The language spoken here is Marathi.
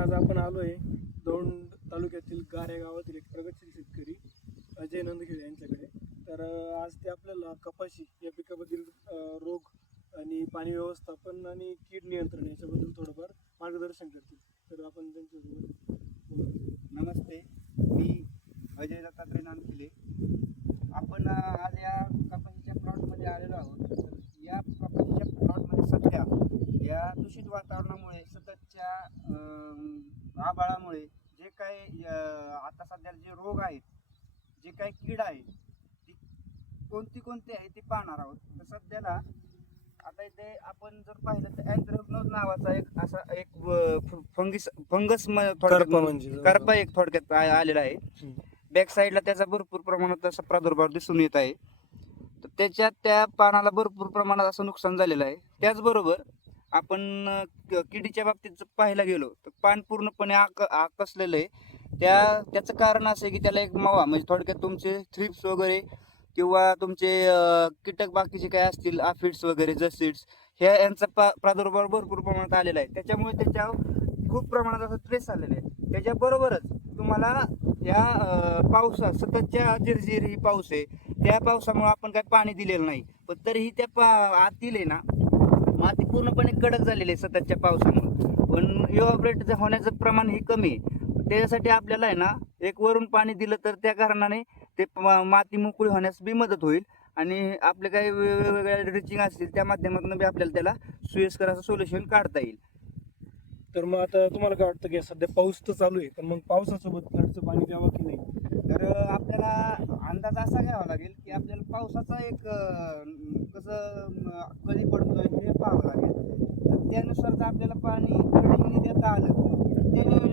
आज आपण आलो आहे दौंड तालुक्यातील गारे गावातील एक प्रगतशील शेतकरी अजय नंदखेडे यांच्याकडे. तर आज ते आपल्याला कपाशी या पिकाबद्दल रोग आणि पाणी व्यवस्थापन आणि कीड नियंत्रण याच्याबद्दल थोडंफार मार्गदर्शन करतील. तर आपण त्यांच्यासोबत नमस्ते. मी अजय दत्तात्रय नांदखिले आपण अ, आज या कपाशीच्या प्लॉटमध्ये आलेलो आहोत तर या कपाशीच्या प्लॉटमध्ये सध्या या दूषित वातावरणामुळे सततच्या अम, आभाळामुळे जे काही आता सध्या जे रोग आहेत जे काही कीड आहे ती कोणती कोणती आहे ती पाहणार आहोत. तर सध्याला आता इथे आपण जर पाहिलं तर अँथ्रॅकनोज नावाचा एक असा एक फंगिस फंगस करपा म्हणजे करपा एक थोडक्यात आलेला आहे. बॅक साईडला त्याचा भरपूर प्रमाणात असा प्रादुर्भाव दिसून येत आहे. तर त्याच्यात त्या पानाला भरपूर प्रमाणात असं नुकसान झालेलं आहे. त्याचबरोबर आपण किडीच्या बाबतीत जर पाहायला गेलो तर पान पूर्णपणे आक आकसलेलं आहे. त्या त्याचं कारण असं आहे की त्याला एक मावा म्हणजे थोडक्यात तुमचे थ्रिप्स वगैरे किंवा तुमचे कीटक बाकीचे काय असतील आफिड्स वगैरे जसीड्स ह्या यांचा पा प्रादुर्भाव भरपूर प्रमाणात आलेला आहे. त्याच्यामुळे त्याच्यावर खूप प्रमाणात असं ट्रेस आलेलं आहे. त्याच्याबरोबरच तुम्हाला या पावसा सततच्या झिरझिर ही पाऊस आहे. त्या पावसामुळे आपण काही पाणी दिलेलं नाही. पण तरीही त्या पा आतील आहे ना पूर्णपणे कडक झालेली आहे सततच्या पावसामुळे. पण इव्हॉपरेट होण्याचं प्रमाण हे कमी आहे. त्याच्यासाठी आपल्याला आहे ना एक वरून पाणी दिलं तर त्या कारणाने ते माती मोकळी होण्यास बी मदत होईल. आणि आपले काही वेगवेगळ्या रिचिंग असतील त्या माध्यमातून बी आपल्याला त्याला सुयस्कर असं सोल्युशन काढता येईल. तर मग आता तुम्हाला काय वाटतं की सध्या पाऊस तर चालू आहे पण मग पावसासोबत खर्च पाणी द्यावं की नाही? तर आपल्याला अंदाज असा घ्यावा लागेल की आपल्याला पावसाचा एक कसं कधी पडतोय हे पाहावं लागेल तर त्यानुसार जर आपल्याला पाणी खडीने देता आलं तर ते